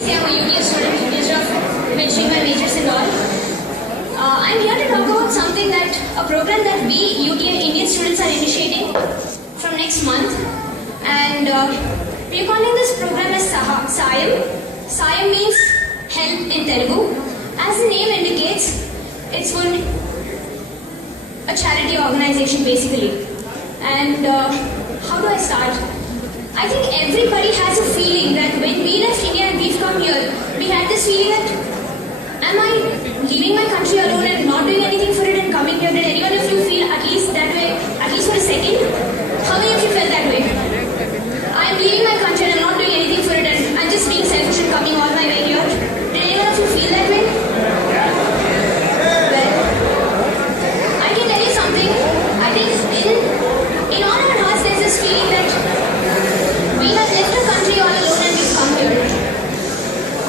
Say I'm a UTS student instead of mentioning my majors and all. I'm here to talk about something a program that we Indian students are initiating from next month, and we're calling this program as SAYAM. SAYAM means help in Telugu. As the name indicates, it's for a charity organization basically. And how do I start? I think everybody has a feeling that when we left India and we've come here, we had this feeling that, am I leaving my country alone and not doing anything for it and coming here? Did anyone of you feel at least that way, at least for a second? How many of you felt that way? I'm leaving my country and I'm not doing anything for it and I'm just being selfish and coming all my way here. Did anyone of you feel that way? Well, I can tell you something. I think in all our hearts there's this feeling that we have left the country all alone and we've come here.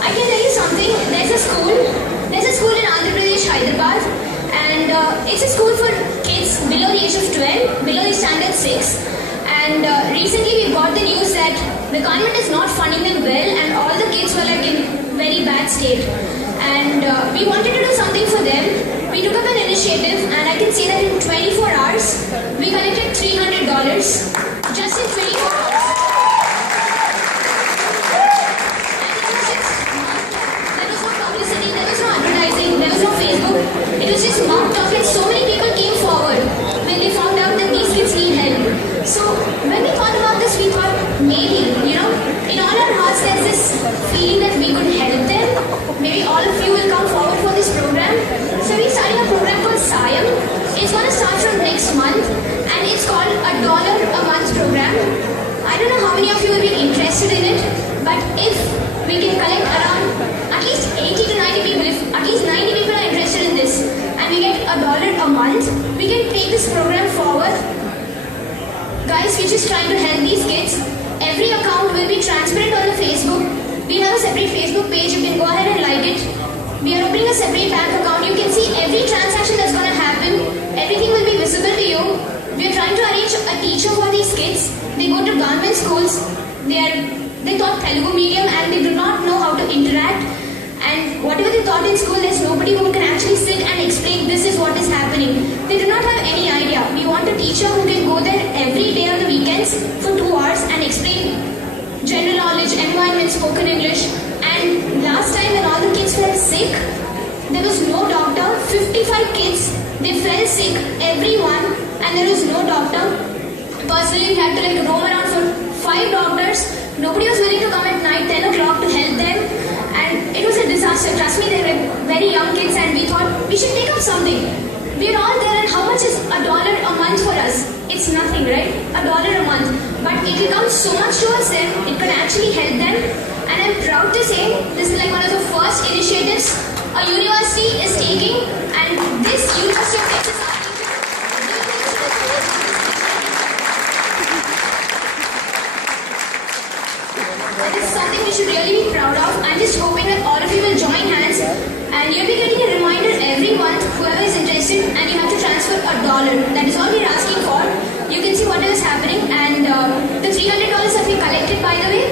I can tell you something. There's a school in Andhra Pradesh, Hyderabad, and it's a school for kids below the age of 12, below the standard 6. And recently we got the news that the government is not funding them well, and all the kids were like in very bad state. And we wanted to do something for them. We took up an initiative, and I can say that in 24 hours, we collected $300 just in 24 hours. There was no Facebook. It was just mocked off, and so many people came forward when they found out that these kids need help. So when we thought about this, we thought maybe, in all our hearts there's this feeling that we could help them. Maybe all of you will come forward for this program. So we're starting a program called SAYAM. It's going to start from next month, and it's called a $1 a month program. I don't know how many of you will be interested in it, but if we can collect around at least 80 to 90 people, if at least 90 people are interested in this, and we get $1 a month, we can take this program forward. Guys, we're just trying to help these kids. Every account will be transparent on the Facebook. We have a separate Facebook page. You can go ahead and like it. We are opening a separate bank account. You can see every transaction that's going to happen. Everything will be visible to you. We are trying to arrange a teacher for these kids. They go to government schools. They taught Telugu medium and they do not know how to interact. And whatever they taught in school, there's nobody who can actually sit and explain this is what is happening. They do not have any idea. We want a teacher who can go there every day on the weekends for 2 hours and explain general knowledge, environment, spoken English. And last time when all the kids fell sick, there was no doctor. 55 kids, they fell sick, everyone, and there was no doctor. Personally, we had to roam around for 5 doctors. Nobody was willing to come at night, 10 o'clock to help them. And it was a disaster. Trust me, they were very young kids and we thought we should take up something. We're all there, and how much is $1 a month for us? It's nothing, right? $1 a month. But it will come so much towards them, it can actually help them. And I'm proud to say, this is like one of the first initiatives a university is taking, and this University of Texas this is something we should really be proud of. I'm just hoping that all of you will join hands, and you'll be getting a reminder every month, whoever is interested, and you have to transfer $1. That is all we're asking for. You can see whatever is happening, and the $300 that we collected, by the way,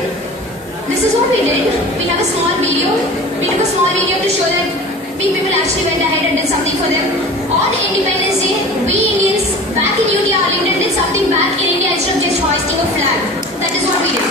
this is what we did. We have a small video. We took a small video to show that we people actually went ahead and did something for them. On Independence Day, we Indians back in UT Arlington did something back in India instead of just hoisting a flag. That is what we did.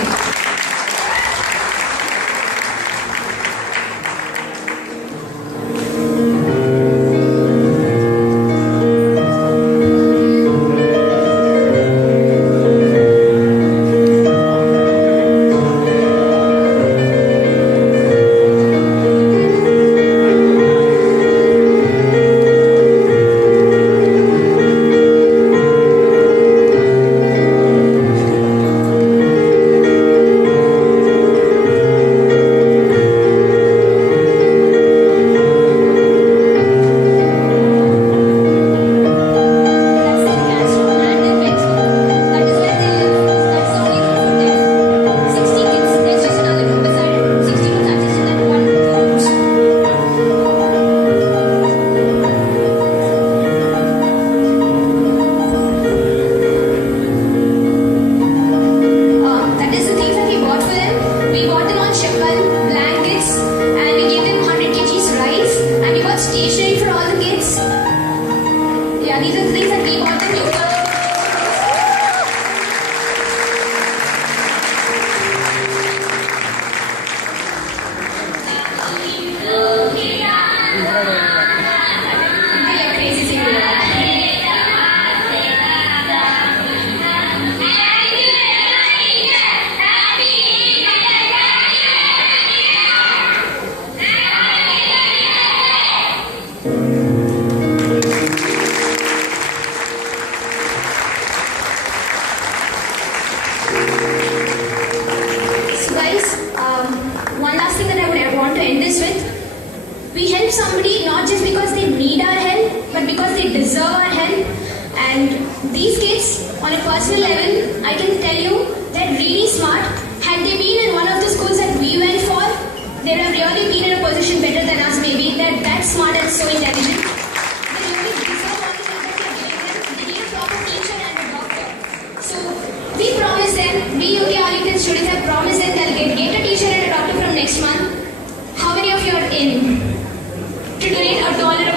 help somebody not just because they need our help, but because they deserve our help. And these kids, on a personal level, I can tell you, they're really smart. Had they been in one of the schools that we went for, they would have really been in a position better than us maybe. They're that smart and so intelligent. They really deserve all the help that we are giving them. They need a proper teacher and a doctor. So we promise them, we UK Arlington students have promised them that they'll get a teacher and a doctor from next month. How many of you are in to donate $1